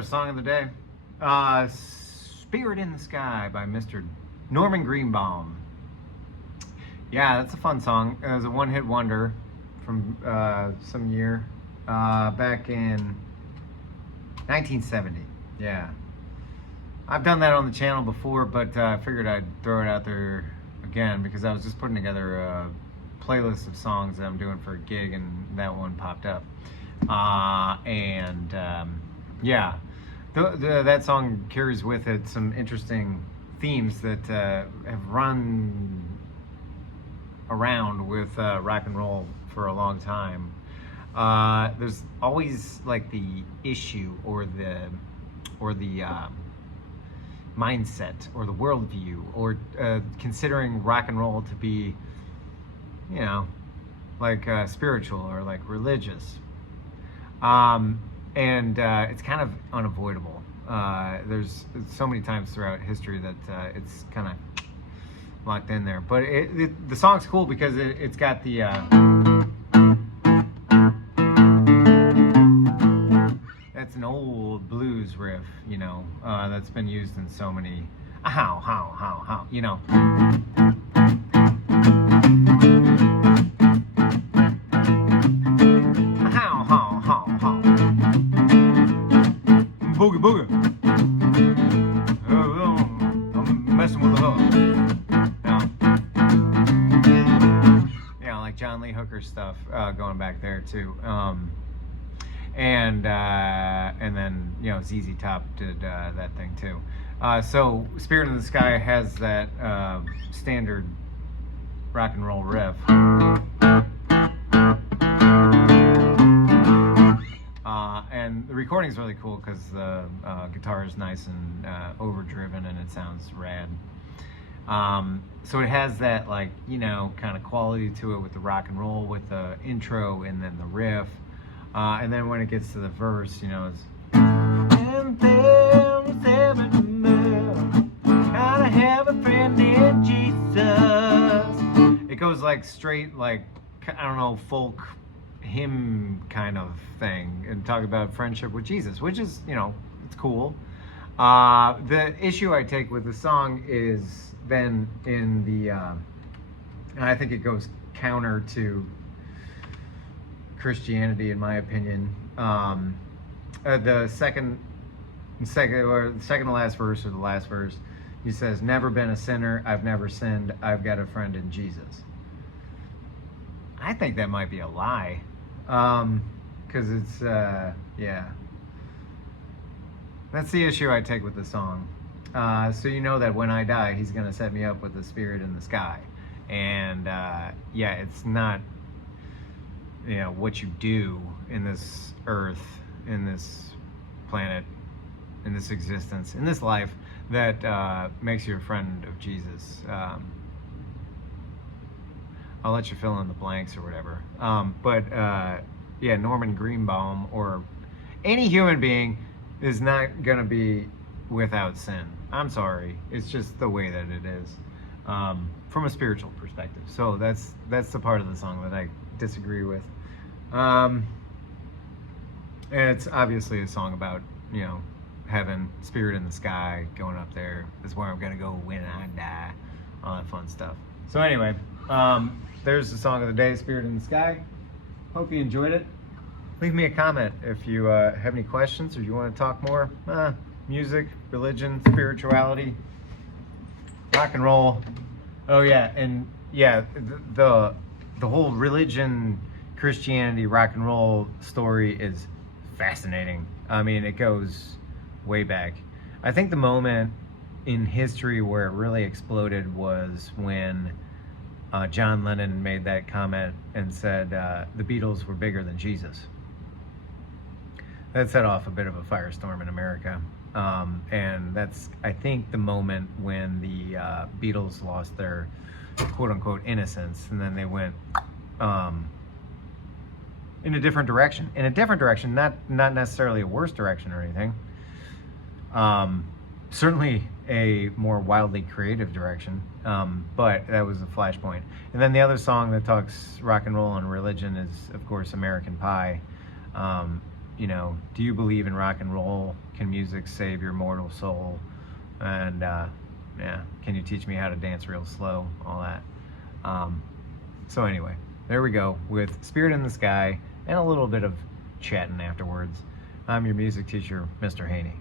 another song of the day. Spirit in the Sky by Mr. Norman Greenbaum. Yeah, that's a fun song. It was a one-hit wonder from some year back in 1970. Yeah. I've done that on the channel before, but I figured I'd throw it out there again because I was just putting together a playlist of songs that I'm doing for a gig, and that one popped up. Yeah, that song carries with it some interesting themes that have run around with rock and roll for a long time. There's always like the issue or the mindset or the worldview or considering rock and roll to be, you know, like spiritual or like religious. It's kind of unavoidable. There's so many times throughout history that it's kind of locked in there. But the song's cool because it's got the that's an old blues riff, you know, that's been used in so many how, you know. Boogie boogie. I'm messing with the hook. Yeah, like John Lee Hooker stuff going back there too. And then, you know, ZZ Top did that thing too. So Spirit in the Sky has that standard rock and roll riff. And the recording is really cool because the guitar is nice and overdriven and it sounds rad. So it has that, like, you know, kind of quality to it with the rock and roll, with the intro and then the riff. And then when it gets to the verse, you know, it's and then gotta have a friend in Jesus. It goes like straight, like, I don't know, folk hymn kind of thing, and talk about friendship with Jesus, which is, you know, it's cool. The issue I take with the song is then in the and I think it goes counter to Christianity in my opinion. The second to last verse, or the last verse, he says, "Never been a sinner, I've never sinned, I've got a friend in Jesus." I think that might be a lie. Because it's, yeah. That's the issue I take with the song. So you know that when I die, he's going to set me up with the Spirit in the Sky. And, yeah, it's not, you know, what you do in this earth, in this planet, in this existence, in this life, that makes you a friend of Jesus. I'll let you fill in the blanks or whatever. Yeah, Norman Greenbaum or any human being is not going to be without sin. I'm sorry. It's just the way that it is from a spiritual perspective. So that's the part of the song that I disagree with. And it's obviously a song about, you know, heaven, spirit in the sky, going up there. That's where I'm going to go when I die. All that fun stuff. So anyway, there's the song of the day, Spirit in the Sky. Hope you enjoyed it. Leave me a comment if you have any questions or you want to talk more. Music, religion, spirituality, rock and roll. Oh yeah, and yeah, the whole religion, Christianity, rock and roll story is fascinating. I mean, it goes way back. I think the moment in history where it really exploded was when John Lennon made that comment and said the Beatles were bigger than Jesus. That set off a bit of a firestorm in America. And that's, I think, the moment when the Beatles lost their quote-unquote innocence, and then they went in a different direction. In a different direction, not necessarily a worse direction or anything. Certainly a more wildly creative direction, but that was a flashpoint. And then the other song that talks rock and roll and religion is, of course, American Pie. You know, do you believe in rock and roll? can music save your mortal soul? And yeah, can you teach me how to dance real slow? All that. So anyway, there we go with Spirit in the Sky and a little bit of chatting afterwards. I'm your music teacher, Mr. Haney.